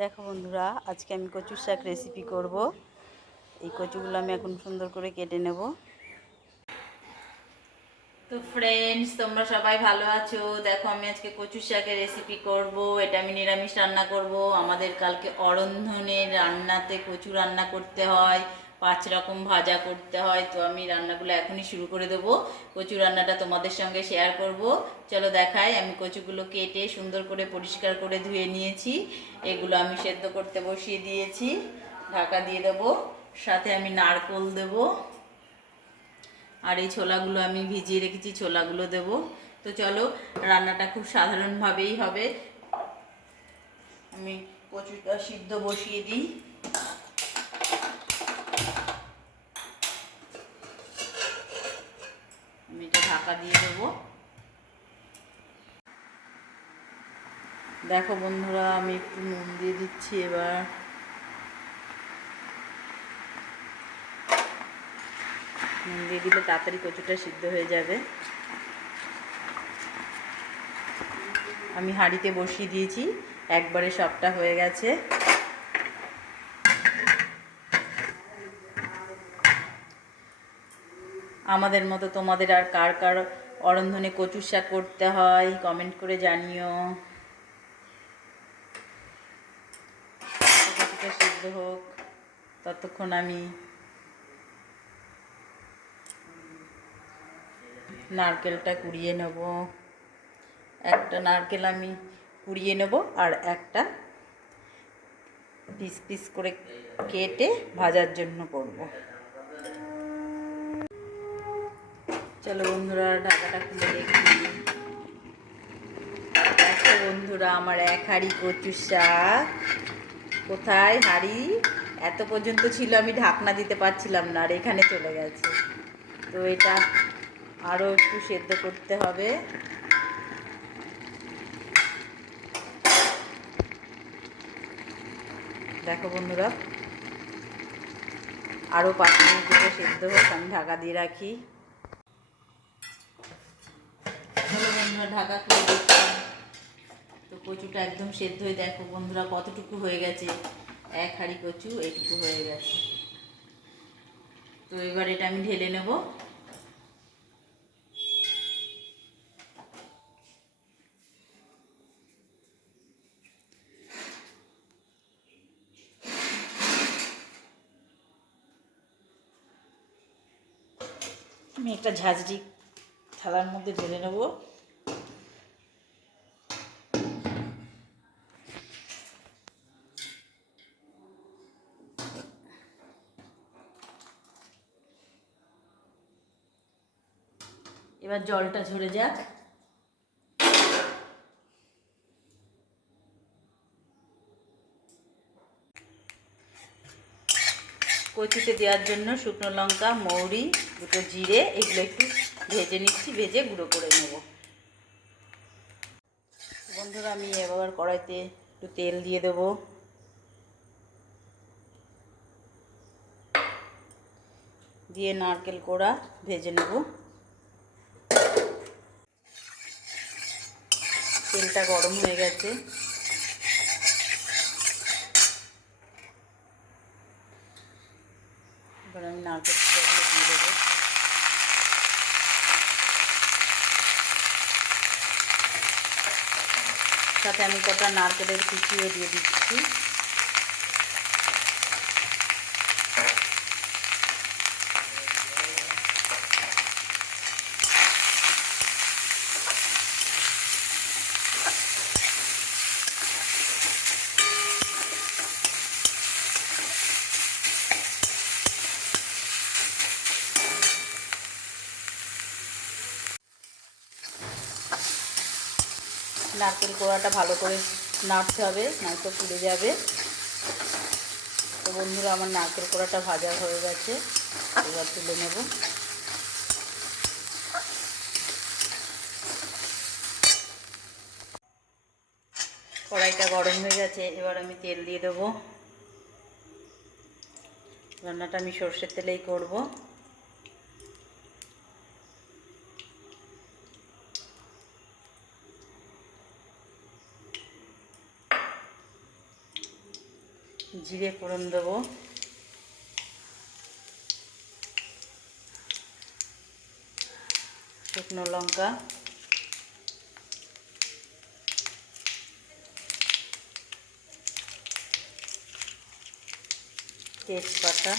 দেখো বন্ধুরা, আজকে আমি কচুর শাক রেসিপি করব। এই কচুগুলো আমি এখন সুন্দর করে কেটে নেব। তো ফ্রেন্ডস, তোমরা সবাই ভালো আছো? দেখো, আমি আজকে কচুর শাকের রেসিপি করব। এটা আমি নিরামিষ রান্না করব। আমাদের কালকে অরন্ধনের রান্নাতে কচু রান্না করতে হয়, 5 রকম ভাজা করতে হয়। তো আমি রান্নাগুলো এখনই শুরু করে দেবো। কচু রান্নাটা তোমাদের সঙ্গে শেয়ার করব। চলো দেখাই। আমি কচুগুলো কেটে সুন্দর করে পরিষ্কার করে ধুয়ে নিয়েছি। এগুলো আমি সেদ্ধ করতে বসিয়ে দিয়েছি। ঢাকা দিয়ে দেবো। সাথে আমি নারকোল দেবো। আর এই ছোলাগুলো আমি ভিজিয়ে রেখেছি, ছোলাগুলো দেব। তো চলো, রান্নাটা খুব সাধারণভাবেই হবে। আমি কচুটা সিদ্ধ বসিয়ে দিই। আমি এটা ঢাকা দিয়ে দেবো। দেখো বন্ধুরা, আমি একটু নুন দিয়ে দিচ্ছি। এবার নুন দিয়ে দিলে তাড়াতাড়ি কচুটা সিদ্ধ হয়ে যাবে। আমি হাঁড়িতে বসিয়ে দিয়েছি, একবারে সবটা হয়ে গেছে। আমাদের মতো তোমাদের আর কার কার অরন্ধনে কচুর শাক করতে হয় কমেন্ট করে জানিও। কচুটা সিদ্ধ হোক, ততক্ষণ আমি নারকেলটা কুড়িয়ে নেব। একটা নারকেল আমি কুড়িয়ে নেব, আর একটা পিস পিস করে কেটে ভাজার জন্য করব। চলো বন্ধুরা, ঢাকাটা খুলে দেখি। দেখো বন্ধুরা, আমার 1 হাঁড়ি কচুর শাক। কোথায় হাঁড়ি? এত পর্যন্ত ছিল, আমি ঢাকনা দিতে পারছিলাম না, আর এখানে চলে গেছে। তো এটা আরও একটু সেদ্ধ করতে হবে। দেখো বন্ধুরা, আরও 5 মিনিট ধরে সেদ্ধ হোক, আমি ঢাকা দিয়ে রাখি। চলো বন্ধুরা, ঢাকা খুলে দেখি। তো কচুটা একদম সেদ্ধ হয়ে, দেখো বন্ধুরা কতটুকু হয়ে গেছে। 1 হাঁড়ি কচু এইটুকু হয়ে গেছে। তো এবার এটা আমি ঢেলে নেব। আমি একটা ঝাঁঝরি থালার মধ্যে ঢেলে নেব। এবার জলটা ঝরে যাক। কচুতে দেওয়ার জন্য শুকনো লঙ্কা, মৌরি, 2টো জিরে, এগুলো একটু ভেজে নিচ্ছি, ভেজে গুঁড়ো করে নেব। বন্ধুরা, আমি এবার কড়াইতে একটু তেল দিয়ে দেবো। দিয়ে নারকেল কোড়া ভেজে নেব। তেলটা গরম হয়ে গেছে। এবার আমি নারকেল কোড়াগুলো দিয়ে দেবো। সাথে আমি কটা নারকেলের কুচিও দিয়ে দিচ্ছি। নারকেল কোড়াটা ভালো করে নাড়তে হবে, নয়তো পুড়ে যাবে। তো বন্ধুরা, আমার নারকেল কোড়াটা ভাজা হয়ে গেছে, এবার তুলে নেব। কড়াইটা গরম হয়ে গেছে, এবার আমি তেল দিয়ে দেবো। রান্নাটা আমি সর্ষের তেলেই করব। জিরে ফোড়ন দেবো, শুকনো লঙ্কা, তেজপাতা,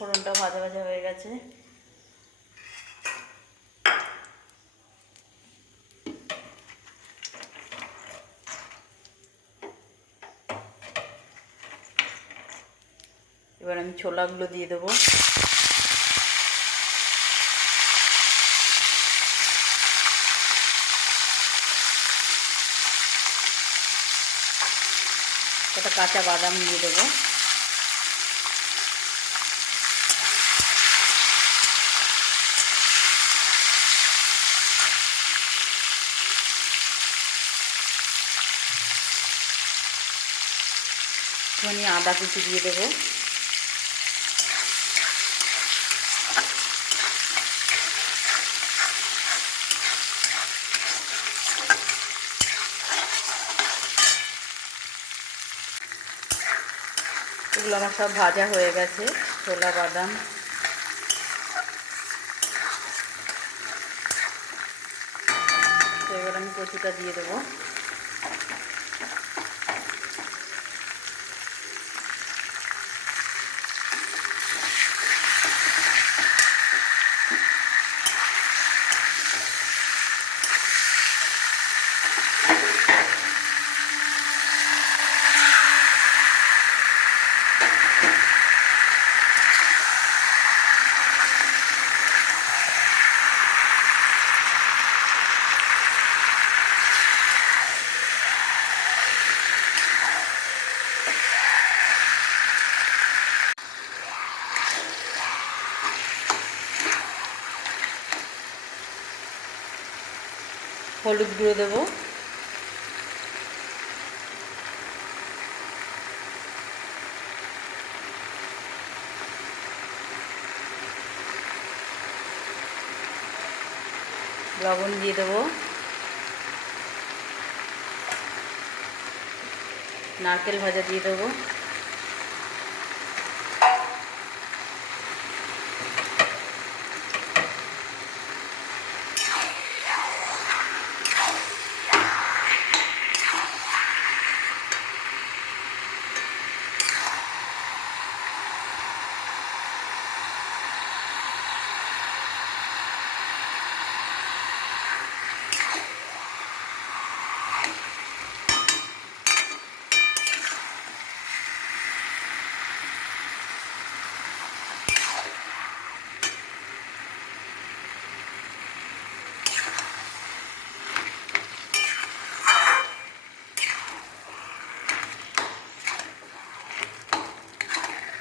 ফোড়নটা ভাজা ভাজা হয়ে গেছে। এবার আমি ছোলাগুলো দিয়ে দেবো। একটা কাঁচা বাদাম দিয়ে দেবো। একটুখানি আদা কুচি দিয়ে দেবো। এগুলো আমার সব ভাজা হয়ে গেছে, ছোলা বাদাম। তো এবার আমি কচুটা দিয়ে দেবো। হলুদ গুঁড়ো দেবো, লবণ দিয়ে দেবো, নারকেল ভাজা দিয়ে দেবো,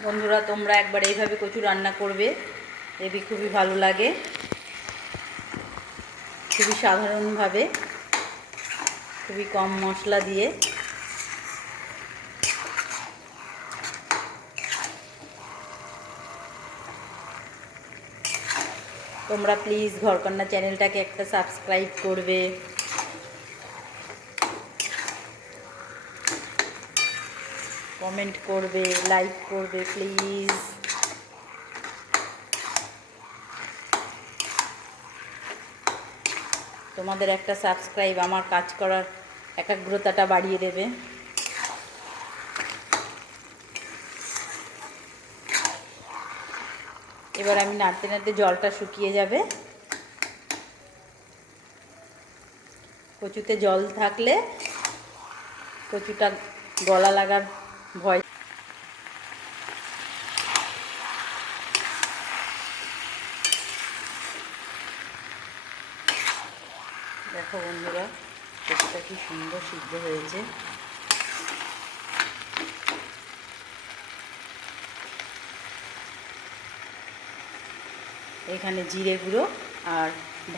বন্ধুরা তোমরা একবার এইভাবে কচু রান্না করবে, দেখবি খুবই ভালো লাগে। খুবই সাধারণভাবে, খুবই কম মশলা দিয়ে। তোমরা প্লিজ ঘরকন্যা চ্যানেলটাকে একটা সাবস্ক্রাইব করবে, কমেন্ট করবে, লাইক করবে প্লিজ। তোমাদের একটা সাবস্ক্রাইব আমার কাজ করার একাগ্রতাটা বাড়িয়ে দেবে। এবার আমি নাড়তে নাড়তে জলটা শুকিয়ে যাবে। কচুতে জল থাকলে কচুটা গলা লাগার ভয়। দেখো বন্ধুরা কচুটা কি সুন্দর সিদ্ধ হয়েছে। এখানে জিরে গুঁড়ো আর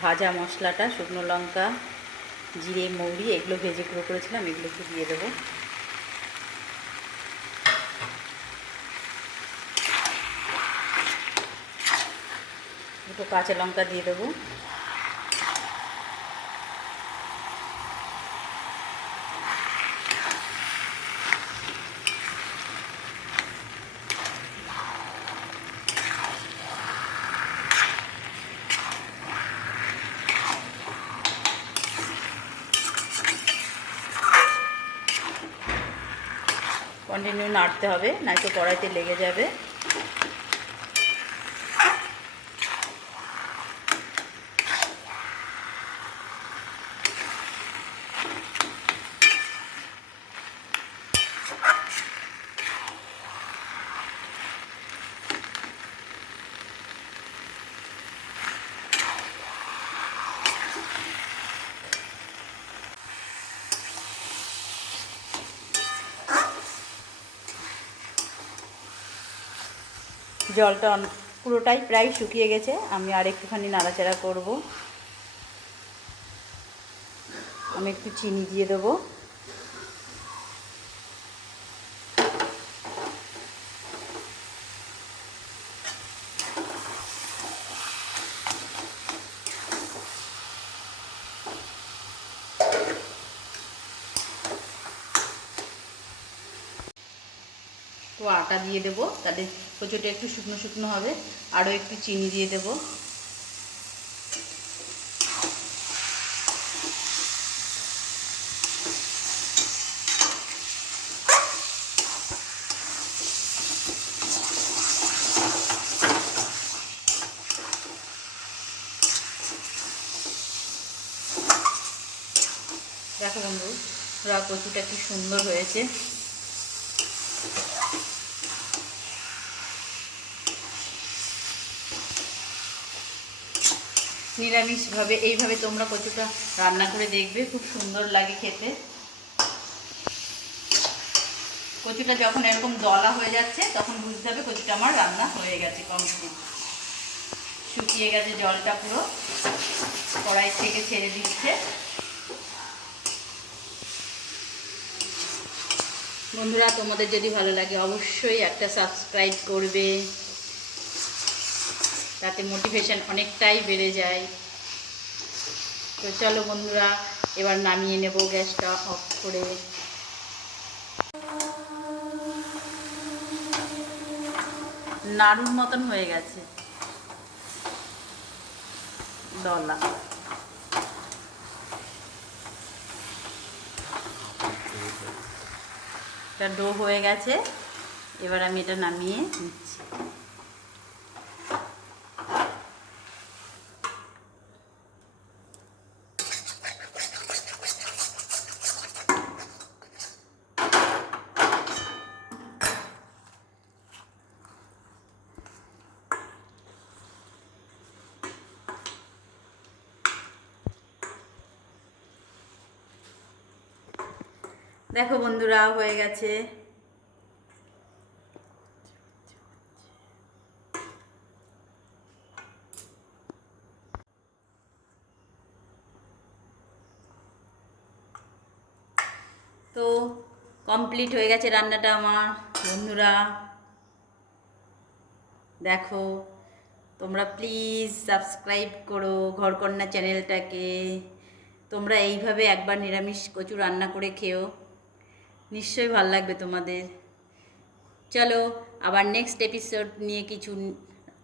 ভাজা মশলাটা, শুকনো লঙ্কা, জিরে, মৌরি এগুলো ভেজে গুঁড়ো করেছিলাম, এগুলো একটু দিয়ে দেবো। দুটো কাঁচা লঙ্কা দিয়ে দেবো। কন্টিনিউ নাড়তে হবে, নয়তো কড়াইতে লেগে যাবে। জলটা পুরোটাই প্রায় শুকিয়ে গেছে, আমি আর একটুখানি নাড়াচাড়া করব। আমি একটু চিনি দিয়ে দেবো। তো আটা দিয়ে দেবো, তাতে কচুটা একটু শুকনো শুকনো হবে। আরও একটু চিনি দিয়ে দেবো। দেখো বন্ধুরা, কচুটা কি সুন্দর হয়েছে। নিরামিষভাবে এইভাবে তোমরা কচুটা রান্না করে দেখবে, খুব সুন্দর লাগে খেতে। কচুটা যখন এরকম দলা হয়ে যাচ্ছে তখন বুঝতে হবে কচুটা আমার রান্না হয়ে গেছে, কমপ্লিট। শুকিয়ে গেছে জলটা, পুরো কড়াই থেকে ছেড়ে দিচ্ছে। বন্ধুরা, তোমাদের যদি ভালো লাগে অবশ্যই একটা সাবস্ক্রাইব করবে, তাতে মোটিভেশন অনেকটাই বেড়ে যায়। তো চলো বন্ধুরা, এবার নামিয়ে নেব গ্যাসটা অফ করে। নাড়ুর মতন হয়ে গেছে দলা। এটা ডো হয়ে গেছে, এবার আমি এটা নামিয়ে নিচ্ছি। দেখো বন্ধুরা, হয়ে গেছে। তো কমপ্লিট হয়ে গেছে রান্নাটা আমার। বন্ধুরা দেখো, তোমরা প্লিজ সাবস্ক্রাইব করো ঘরকন্যা চ্যানেলটাকে। তোমরা এইভাবে একবার নিরামিষ কচু রান্না করে খেও, নিশ্চয়ই ভালো লাগবে তোমাদের। চলো আবার নেক্সট এপিসোড নিয়ে কিছু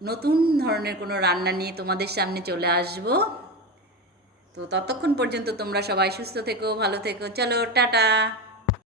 নতুন ধরনের কোনো রান্না নিয়ে তোমাদের সামনে চলে আসব। তো ততক্ষণ পর্যন্ত তোমরা সবাই সুস্থ থেকো, ভালো থেকো। চলো টাটা।